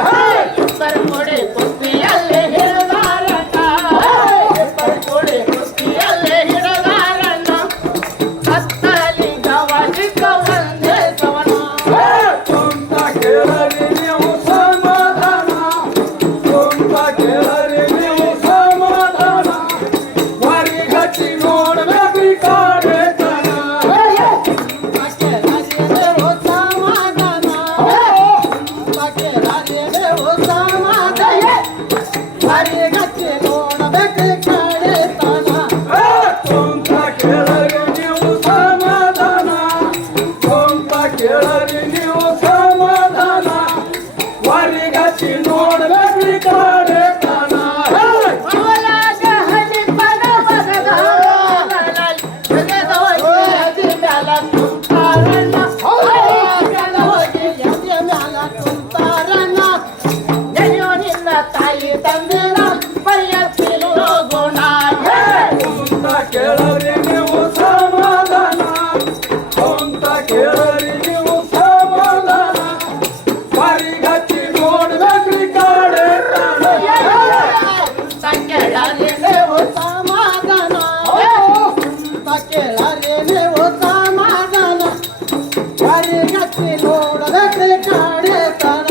Hey! ತಂದಿನ ಪರಿಯತ್ತಿಲು ಗುಣ ಅಂತ ಕೇಳರಿ ನೀವು ಸಮಾಧಾನ ಅಂತ ಕೇಳರಿ ನೀವು ಸಮಾಧಾನ ಪರಿಗತಿ ನೋಡ್ಬೇಕ್ರಿ ಕಾಡೆ ಕೇಳರಿ ನೀವು ಸಮಾಧಾನ ಕೇಳರಿ ನೀವು ಸಮಾಧಾನ ಪರಿಗತಿ ನೋಡಬೇಕ್ರಿ ಕಾಡೆ ತನ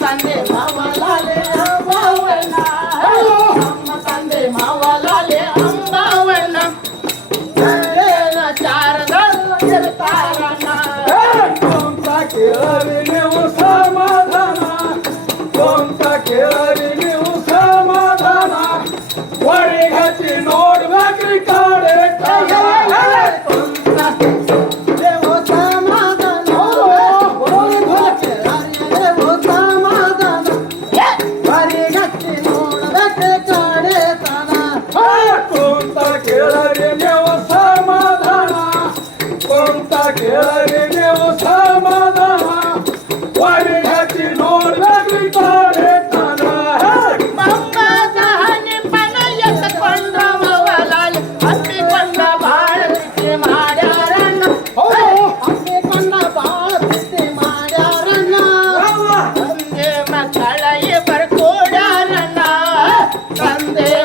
ತಂದೆ ಮಾವಲಾಲೆ ಅಂಬವಣ್ಣ ನಮ್ಮ ತಂದೆ ಮಾವಲಾಲೆ ಅಂಬವಣ್ಣ ಚಾರದ ಇರ್ತಾರಣ್ಣ ಕೇಳರಿ ನೀವು ಸಮಾಧಾನ ಸ್ವಂತ ಕೇಳರಿ ನೀವು ಸಮಾಧಾನ ಹೊಡಿ ಹಚ್ಚಿ ನೋಡ್ಬೇಕ್ರಿ ಕಾಡೆ ಕೇಳರಿ ನೀವು ಸಮಾಧಾನ ಸ್ವಂತ ಕೇಳರಿ ನೀವು ಸಮಾಧಾನ ಹೊಡಿ ಹಚ್ಚಿ ನೋಡ್ಬೇಕ್ರಿ ಕಾಡೆ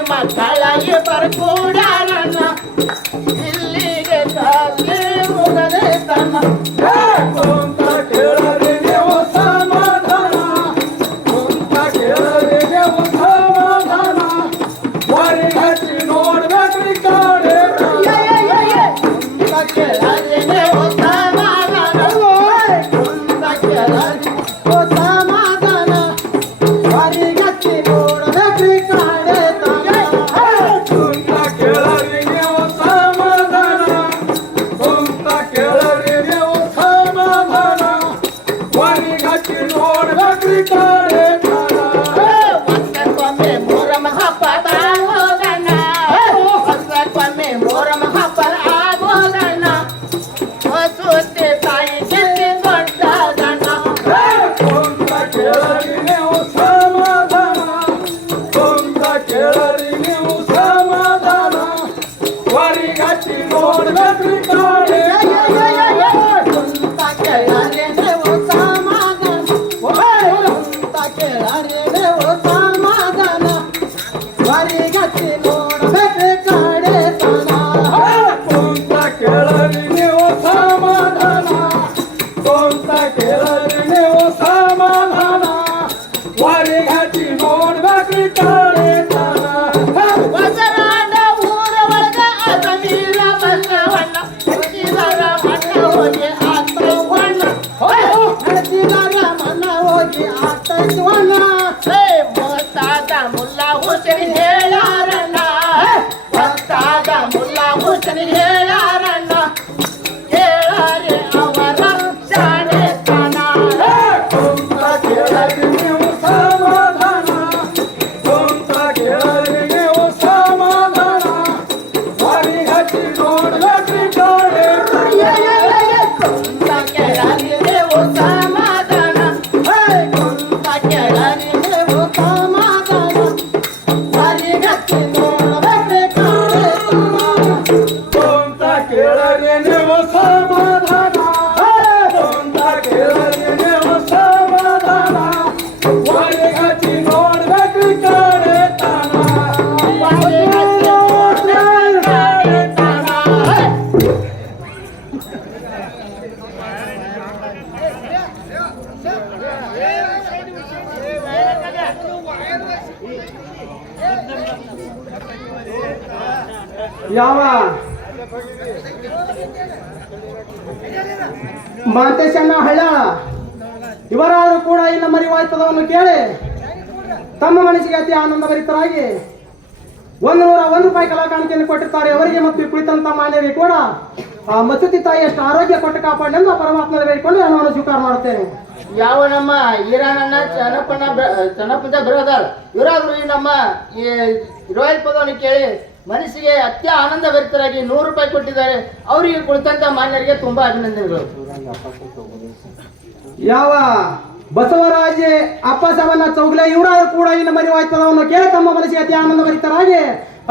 ಮಕ್ಕಳಿಗೆ ಬರ್ಕೂಡಾರಣ್ಣ ಇಲ್ಲಿಗೆ ತಲ್ಲಿ ಮುಗದೆ ತಮ್ಮ ಕೇಳರಿ ನೀವು ಸಮಾಧಾನ ಸ್ವಂತ ಕೇಳರಿ ನೀವು ಸಮಾಧಾನ ಹೊಡಿ ಹಚ್ಚಿ ನೋಡ್ಬೇಕ್ರಿ ಕಾಡೆ ಕೇಳರಿ ನೀವು ಸಮಾಧಾನ ಕೇಳರಿ ಸಮಾಧಾನ ಹೊರಿಗಚ್ಚಿ ನೋಡಬೇಕ್ರಿ ಕಾಡೆ ಕೇಳರಿ ನೀವು ಸಮಾಧಾನ ಸ್ವಂತ ಕೇಳರಿ ನೀವು ಸಮಾಧಾನ ಹೊಡಿ ಹಚ್ಚಿ ನೋಡ್ಬೇಕ್ರಿ ಕಾಡೆ ವರ್ಷಕ್ಕೊಮ್ಮೆ ಮೊಹರಂ ಹಬ್ಬದ ಆಗೋದಣ್ಣ ವರ್ಷಕ್ಕೊಮ್ಮೆ ಮೊಹರಂ ಹಬ್ಬ ಆಗೋದಣ್ಣ ಸುತ್ತಿ ತಾಯಿ ಗೆದ್ದಿ ದೊಡ್ಡದಣ್ಣ ಸ್ವಂತ ಕೇಳರಿ ನೀವು ಸಮಾಧಾನ ಸ್ವಂತ ಕೇಳರಿ ನೀವು ಸಮಾಧಾನ ಹೊಡಿ ಹಚ್ಚಿ ನೋಡ್ಬೇಕ್ರಿ ಕಾಡೆ ಸ್ವಂತ ಕೇಳರಿ ನೀವು ಸಮಾಧಾನ ಸ್ವಂತ ಕೇಳರಿ ನೀವು ಸಮಾಧಾನ ಹೊರಿಗಚ್ಚಿ ನೋಡಬೇಕ್ರಿ ಕಾಡೆ ತನ ಸ್ವಂತ ಕೇಳರಿ ನೀವು ಸಮಾಧಾನ ಸ್ವಂತ ಕೇಳರಿ ನೀವು ಸಮಾಧಾನ ಹೊಡಿ ಹಚ್ಚಿ ನೋಡ್ಬೇಕ್ರಿ ಕಾಡೆ ಬಸರಾದ ಊರ ಒಳಗ ಅಸಮೀರ ಬಸವಣ್ಣ ನಡೆಸಿದರ ಮಣ್ಣ ಹೋಗಿ ಆತವಣ್ಣ ನಡೆಸಿದರ ಮಣ್ಣ ಹೋಗಿ ಆತವಣ್ಣ ಮೊತ್ತಾದ ಮುಲ್ಲಾ ಹುಸೇನ್ ಹೇಳಾರಣ್ಣ ಮೊತ್ತಾದ ಮುಲ್ಲಾ ಹುಸೇನ್ ಹೇಳಾರಣ್ಣ ಕೇಳಾರೆ ಅವರ ಶಾಣೆತನ ಸ್ವಂತ ಕೇಳರಿ ನೀವು ಸಮಾಧಾನ ಸ್ವಂತ ಕೇಳರಿ ನೀವು ಸಮಾಧಾನ ಹೊಡಿ ಹಚ್ಚಿ ನೋಡ್ಬೇಕ್ರಿ ಕಾಡೆ ಕುಂತ ಕೇಳರಿ ನೀವು ಸಮಾಧಾನ ಕುಂತ ಕೇಳರಿ ನೀವು ಸಮಾಧಾನ ಹೊರಿಗಚ್ಚಿ ನೋಡಬೇಕ್ರಿ ಕಾಡೆ ಸ್ವಂತ ಕೇಳರಿ ನೀವು ಸಮಾಧಾನ ಸ್ವಂತ ಕೇಳರಿ ನೀವು ಸಮಾಧಾನ ಹೊಡಿ ಹಚ್ಚಿ ನೋಡ್ಬೇಕ್ರಿ ಕಾಡೆ ಹೊರಿಗಚ್ಚಿ ನೋಡಬೇಕ್ರಿ ಕಾಡೆ ತನ ಯಾವ ಮಾತೇಶಣ್ಣ ಹಳ್ಳ ಇವರಾದರೂ ಕೂಡ ಈ ನಮ್ಮ ರಿವಾಯತವನ್ನು ಕೇಳಿ ತಮ್ಮ ಮನಸ್ಸಿಗೆ ಅತಿ ಆನಂದಭರಿತರಾಗಿ 101 ರೂಪಾಯಿ ಕಲಾ ಕಾಣಿಕೆಯನ್ನು ಕೊಟ್ಟಿರ್ತಾರೆ ಅವರಿಗೆ ಮತ್ತು ಕುಳಿತಂತ ಮಾನ್ಯರಿಗೆ ಕೂಡ ಆ ಮಸೂತಿ ತಾಯಿ ಅಷ್ಟು ಆರೋಗ್ಯ ಕೊಟ್ಟು ಕಾಪಾಡಲೆಂದು ಪರಮಾತ್ಮನ ಬೇಡಿಕೊಂಡು ನಾನು ಸ್ವೀಕಾರ ಮಾಡುತ್ತೇನೆ. ಯಾವ ನಮ್ಮ ಈರಾನನ್ನ ಚನ್ನಪ್ಪನ ಬ್ರದರ್ ಇವರಾದ್ರು ಈ ನಮ್ಮ ಈ ರಾಯಲ್ ಪದವನ್ನು ಕೇಳಿ ಮನಸ್ಸಿಗೆ ಅತ್ಯ ಆನಂದ ಭರಿತರಾಗಿ 100 ರೂಪಾಯಿ ಕೊಟ್ಟಿದ್ದಾರೆ. ಅವರಿಗೆ ಕುಳಿತಂತ ಮಾನ್ಯರಿಗೆ ತುಂಬಾ ಅಭಿನಂದನೆಗಳು. ಯಾವ ಬಸವರಾಜೆ ಅಪ್ಪಸವನ್ನ ಚೌಗಲೆ ಇವರಾದ್ರು ಕೂಡ ಈ ನಮ್ಮ ರಾಯಲ್ ಪದವನ್ನು ಕೇಳಿ ತಮ್ಮ ಮನಸ್ಸಿಗೆ ಅತಿ ಆನಂದ ಭರಿತರಾಗಿ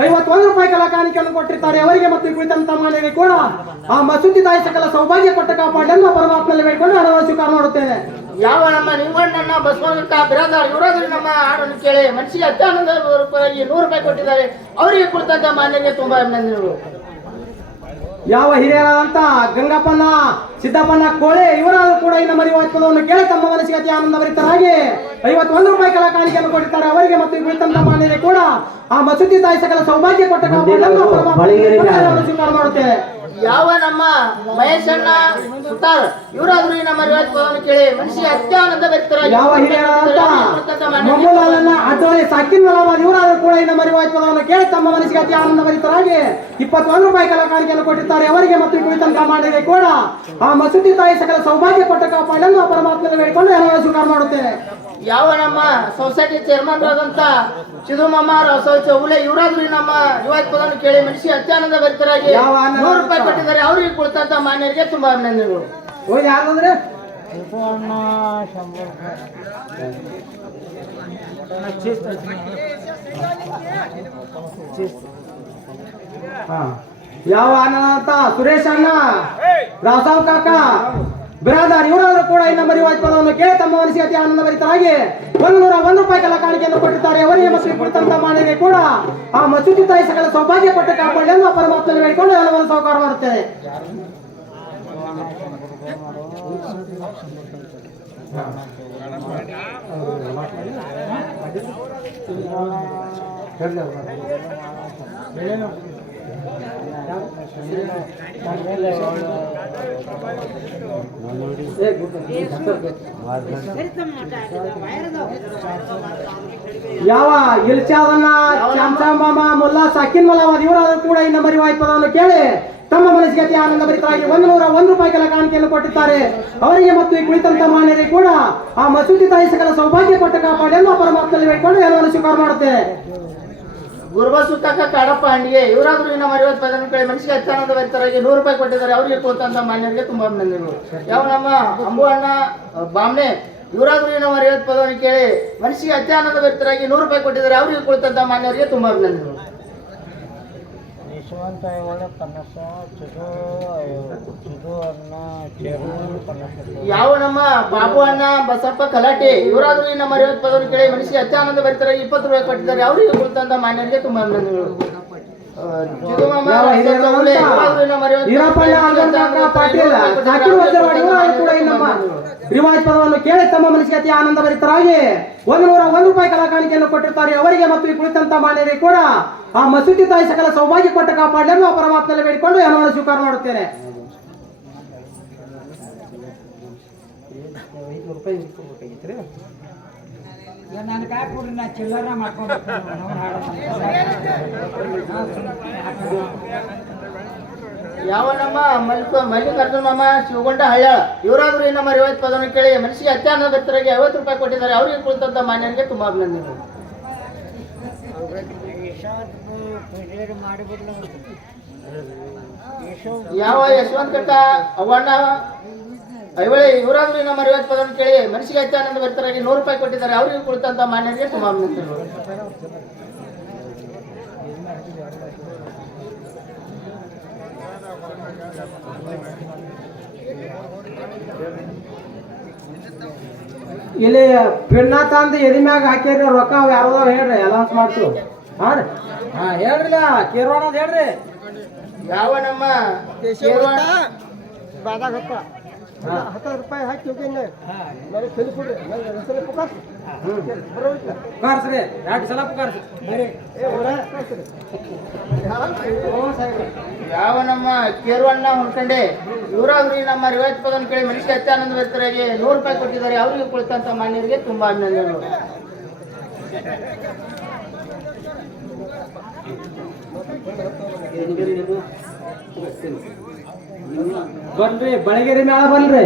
51 ರೂಪಾಯಿ ಕಲಾ ಕಾಣಿಕೆಯನ್ನು ಕೊಟ್ಟಿರ್ತಾರೆ. ಅವರಿಗೆ ಮತ್ತು ಈ ಕುಳಿತಂತ ಮಾನ್ಯರಿಗೆ ಕೂಡ ಆ ಮಸೂತಿ ತಾಯಿ ಸಕಲ ಸೌಭಾಗ್ಯ ಕೊಟ್ಟ ಕಾಪಾಡಲೆಂದು ಪರಮಾತ್ಮನಲ್ಲಿ ಬೇಡಿಕೊಂಡು ಹಣವನ್ನು ಸ್ವೀಕಾರ ಮಾಡುತ್ತೇನೆ. ಯಾವ ನಮ್ಮ ನಿಂಗಣ್ಣನ ಬಸವಣ್ಣ ಬ್ರದರ್ ಇವರಾದ್ರು ನಮ್ಮ ಹಾಡನ್ನು ಕೇಳಿ ಮನಸ್ಸಿಗೆ ಅತ್ಯಾನಂದ 100 ರೂಪಾಯಿ ಕೊಟ್ಟಿದ್ದಾರೆ. ಅವರಿಗೆ ಕುಳಿತಂತ ಮಾನ್ಯರಿಗೆ ತುಂಬಾ ಅಭಿನಂದನೆಗಳು. ಯಾವ ಹಿರಿಯರಾದಂತ ಗಂಗಪ್ಪನ ಸಿದ್ದಪ್ಪನ ಕೋಳೆ ಇವರಾದ್ರು ಕೂಡ ಈ ನಮ್ಮ ಪದವನ್ನು ಕೇಳಿ ತಮ್ಮ ಮನಸ್ಸಿಗೆ ಅತಿ ಆನಂದ ಭರಿತರಾಗಿ 51 ರೂಪಾಯಿ ಕಲಾ ಕಾಣಿಕೆಯನ್ನು ಕೊಟ್ಟಿದ್ದಾರೆ. ಅವರಿಗೆ ಮತ್ತು ಈ ಕುಳಿತಂತ ಮಾನ್ಯರಿಗೆ ಕೂಡ ಆ ಮಸೂತಿ ತಾಯಿ ಸಕಲ ಸೌಭಾಗ್ಯ ಕೊಟ್ಟ ಕಾಪಾಡಲೆಂದು ಪರಮಾತ್ಮನಲ್ಲಿ ಸ್ವೀಕಾರ ಮಾಡುತ್ತೇವೆ. ಯಾವ ನಮ್ಮ ಮಹೇಶಣ್ಣ ಸುತಾರ್ ಇವರಾದ್ರು ಈ ನಮ್ಮ ಪದವನ್ನು ಕೇಳಿ ಮನಸ್ಸಿಗೆ ಅತ್ಯಾನಂದ ಭರಿತರಾಗಿ ಯಾವ ಹಿರಿಯರಾದಂತ ಮೊಮ್ಮಲಾಲನ್ನ ಅಡ್ಡೋಳಿ ಸಾಕಿನ್ ಮಲಾಬಾದ್ ಇವರಾದ್ರು ಕೂಡ ಈ ನಮ್ಮ ಪದವನ್ನು ಕೇಳಿ ತಮ್ಮ ಮನಸ್ಸಿಗೆ ಅತಿ ಆನಂದ ಭರಿತರಾಗಿ 21 ರೂಪಾಯಿ ಕಲಾ ಕಾಣಿಕೆಯನ್ನು ಕೊಟ್ಟಿದ್ದಾರೆ. ಅವರಿಗೆ ಮತ್ತು ಈ ಕುಳಿತಂತ ಮಾನ್ಯರಿಗೆ ಕೂಡ ಆ ಮಸೂತಿ ತಾಯಿ ಸಕಲ ಸೌಭಾಗ್ಯ ಕೊಟ್ಟ ಕಾಪಾಡಲೆಂದು ಪರಮಾತ್ಮನಲ್ಲಿ ಬೇಡಿಕೊಂಡು ಹಣವನ್ನು ಸ್ವೀಕಾರ ಮಾಡುತ್ತೇವೆ. ಯಾವ ನಮ್ಮ ಸೊಸೈಟಿ ಚೇರ್ಮನ್ ಆದಂತ ಚಿದುಮಮ್ಮ ಚೌಗುಲೆ ಇವರಾದ್ರು ನಮ್ಮ ಪದವನ್ನು ಕೇಳಿ ಮನಸ್ಸಿಗೆ ಅತ್ಯಾನಂದ ಭರಿತರಾಗಿ 100 ರೂಪಾಯಿ ಕೊಟ್ಟಿದ್ದಾರೆ. ಅವರಿಗೆ ಕುಳಿತಂತ ಮಾನ್ಯರಿಗೆ ತುಂಬಾ ಅಭಿನಂದನೆಗಳು. ಹೋಗಿ ಯಾರಂದ್ರೆ ಯಾವ ಅಣ್ಣ ಸುರೇಶ್ ಅಣ್ಣ ರಾಸಾವ್ ಕಾಕ ಬ್ರಾದರ್ ಇವರಾದ್ರು ಕೂಡ ಈ ನಮ್ಮ ಪದವನ್ನು ಕೇಳಿ ತಮ್ಮ ಮನಸ್ಸಿಗೆ ಅತಿ ಆನಂದ ಭರಿತರಾಗಿ 101 ರೂಪಾಯಿ ಕಲಾ ಕಾಣಿಕೆಯನ್ನು ಕೊಟ್ಟಿದ್ದಾರೆ. ಅವರಿಗೆ ಮತ್ತು ಕುಳಿತಂತ ಮಾನ್ಯರಿಗೆ ಕೂಡ ಆ ಮಸೂತಿ ತಾಯಿ ಸಕಲ ಸೌಭಾಗ್ಯ ಕೊಟ್ಟ ಕಾಪಾಡಲೆಂದು ಪರಮಾತ್ಮನ ಬೇಡಿಕೊಂಡು ಹಣವನ್ನು ಸಹಕಾರ ಮಾಡುತ್ತೇವೆ. ಯಾವ ಇಲ್ಚಾದನ್ನ ಚಾಂಚಾಂಬಾಮ ಮುಲ್ಲಾ ಸಾಕಿನ್ ಮಲಾವಾದ್ ಇವರಾದ್ರು ಕೂಡ ಈ ನಮ್ಮ ಪದವನ್ನು ಕೇಳಿ ತಮ್ಮ ಮನಸ್ಸಿಗೆ ಅತಿ ಆನಂದ ಭರಿತರಾಗಿ 101 ರೂಪಾಯಿ ಕಲಾ ಕಾಣಿಕೆಯನ್ನು ಕೊಟ್ಟಿದ್ದಾರೆ. ಅವರಿಗೆ ಮತ್ತು ಈ ಕುಳಿತಂತ ಮಾನ್ಯರಿಗೆ ಕೂಡ ಆ ಮಸೂತಿ ತಾಯಿ ಸಕಲ ಸೌಭಾಗ್ಯ ಕೊಟ್ಟ ಕಾಪಾಡಲೆಂದು ಪರಮಾತ್ಮನಲ್ಲಿ ಬೇಡಿಕೊಂಡು ಹಣವನ್ನು ಸ್ವೀಕಾರ ಮಾಡುತ್ತೇವೆ. ಗುರುಬಸುತಕ ಕಾಡಪ್ಪ ಹಂಡಿಗೆ ಇವರಾದ್ರು ಈ ನಮ್ಮ ಪದವನ್ನು ಕೇಳಿ ಮನಸ್ಸಿಗೆ ಅತ್ಯಾನಂದ ಭರಿತರಾಗಿ 100 ರೂಪಾಯಿ ಕೊಟ್ಟಿದ್ದಾರೆ. ಅವರಿಗೆ ಕುಳಿತಂತ ಮಾನ್ಯರಿಗೆ ತುಂಬಾ ಅಭಿನಂದನೆಗಳು. ಯಾವ ನಮ್ಮ ಅಂಬು ಅಣ್ಣ ಬಾಮ್ನೆ ಇವರಾದ್ರು ಈ ನಮ್ಮ ಪದವನ್ನು ಕೇಳಿ ಮನಸ್ಸಿಗೆ ಅತ್ಯಾನಂದ ಭರಿತರಾಗಿ 100 ರೂಪಾಯಿ ಕೊಟ್ಟಿದ್ದಾರೆ. ಅವರಿಗೆ ಕುಳಿತಂತ ಮಾನ್ಯರಿಗೆ ತುಂಬಾ ಅಭಿನಂದನೆಗಳು. ಯಾವ ನಮ್ಮ ಬಾಬು ಅಣ್ಣ ಬಸಪ್ಪ ಕಲಾಟೆ ಇವರಾದ್ರು ಈ ನಮ್ಮ ಪದವನ್ನು ಕೇಳಿ ಮನಸ್ಸಿಗೆ ಅತ್ಯಾನಂದ ಭರಿತರಾಗಿ 20 ರೂಪಾಯಿ ಕೊಟ್ಟಿದ್ದಾರೆ. ಅವರಿಗೆ ಕುಳಿತಂತ ಮಾನ್ಯರಿಗೆ ತುಂಬಾ ಅಭಿನಂದನೆಗಳು. ರಿವಾಜ್ ಪದವನ್ನು ಕೇಳಿ ತಮ್ಮ ಮನಸ್ಸಿಗೆ ಅತಿ ಆನಂದ ಭರಿತರಾಗಿ 101 ರೂಪಾಯಿ ಕಲಾ ಕಾಣಿಕೆಯನ್ನು ಕೊಟ್ಟಿರ್ತಾರೆ. ಅವರಿಗೆ ಮತ್ತು ಈ ಕುಳಿತಂತ ಮಾನ್ಯರಿಗೆ ಕೂಡ ಆ ಮಸೂತಿ ತಾಯಿ ಸಕಲ ಸೌಭಾಗ್ಯ ಕೊಟ್ಟ ಕಾಪಾಡಲೆಂದು ಪರಮಾತ್ಮನಲ್ಲಿ ಬೇಡಿಕೊಂಡು ಹಣವನ್ನು ಸ್ವೀಕಾರ ಮಾಡುತ್ತೇನೆ. ಯಾವ ನಮ್ಮ ಮಲ್ಲಿಕಾರ್ಜುನ ಮಾಮ ಶಿವಗೊಂಡ ಹಳ್ಯಾಳ ಇವರಾದ್ರು ಈ ನಮ್ಮ ಪದವನ್ನು ಕೇಳಿ ಮನಸ್ಸಿಗೆ ಅತ್ಯಾನಂದ ಭರಿತರಾಗಿ 50 ರೂಪಾಯಿ ಕೊಟ್ಟಿದ್ದಾರೆ. ಅವರಿಗೆ ಕುಳಿತಂತ ಮಾನ್ಯರಿಗೆ ತುಂಬಾ ಅಭಿನಂದನೆಗಳು. ಯಾವ ಯಶವಂತ ಕಟ್ಟ ಅವ್ವಣ್ಣ ಐವಳೆ ಇವರಾದ್ರು ನಮ್ಮ ಪದವನ್ನು ಕೇಳಿ ಮನಸ್ಸಿಗೆ ಅತ್ಯಾನಂದ ಭರಿತರಾಗಿ 100 ರೂಪಾಯಿ ಕೊಟ್ಟಿದ್ದಾರೆ. ಅವರಿಗೆ ಕುಳಿತಂತ ಮಾನ್ಯರಿಗೆ ತುಂಬಾ ಅಭಿನಂದನೆಗಳು. ಇಲ್ಲಿ ಪಿಣ್ಣ ತಂದು ಎದಿ ಮ್ಯಾಗ ಹಾಕಿರಿ ರೊಕ್ಕ ಯಾರದ ಹೇಳ್ರಿ ಅಲೌನ್ಸ್ ಮಾಡ್ತು. ಹಾ ಹೇಳ್ರಿಲ್ಲ ಕೇರೋಣ ಹೇಳ್ರಿ. ಯಾವ ನಮ್ಮ ₹10 ಹಾಕಿ ಕಾರ್ಸ್ರಿ 2 ಸಲ ಕಾರ್ಸ್ ಯಾವ ನಮ್ಮ ಕೇರುವಣ್ಣ ಹೊಂದ್ಕಂಡೆ ಇವರಾದ್ರು ನಮ್ಮ ರಿವಾಯತ್ ಪದವನ್ನು ಕೇಳಿ ಮನುಷ್ಯ ಅತ್ಯಾನಂದ ಭರಿತರಾಗಿ 100 ರೂಪಾಯಿ ಕೊಟ್ಟಿದ್ದಾರೆ. ಅವರಿಗೆ ಕುಳಿತಂತ ಮಾನ್ಯರಿಗೆ ತುಂಬಾ ಅಭಿನಂದನೆಗಳು. ಬನ್ರಿ ಬಳಗೇರಿ ಮೇಳ ಬನ್ರಿ.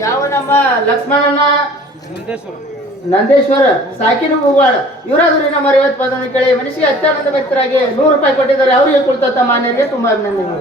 ಯಾವ ನಮ್ಮ ಲಕ್ಷ್ಮಣನ ನಂದೇಶ್ವರ ಸಾಕಿನ ಹೂವಾಳ ಇವರಾದ್ರೂ ನಮ್ಮ 50 ಪದವನ್ನು ಕೇಳಿ ಮನಸ್ಸಿಗೆ ಅತ್ಯಾನಂದ ವ್ಯಕ್ತರಾಗಿ 100 ರೂಪಾಯಿ ಕೊಟ್ಟಿದ್ದಾರೆ. ಅವರಿಗೆ ಕುಳಿತ ಮಾನ್ಯರಿಗೆ ತುಂಬಾ ಅಭಿನಂದನೆಗಳು.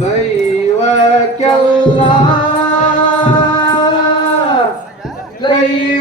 ದೈವಕ್ಕೆಲ್ಲ ದೈವ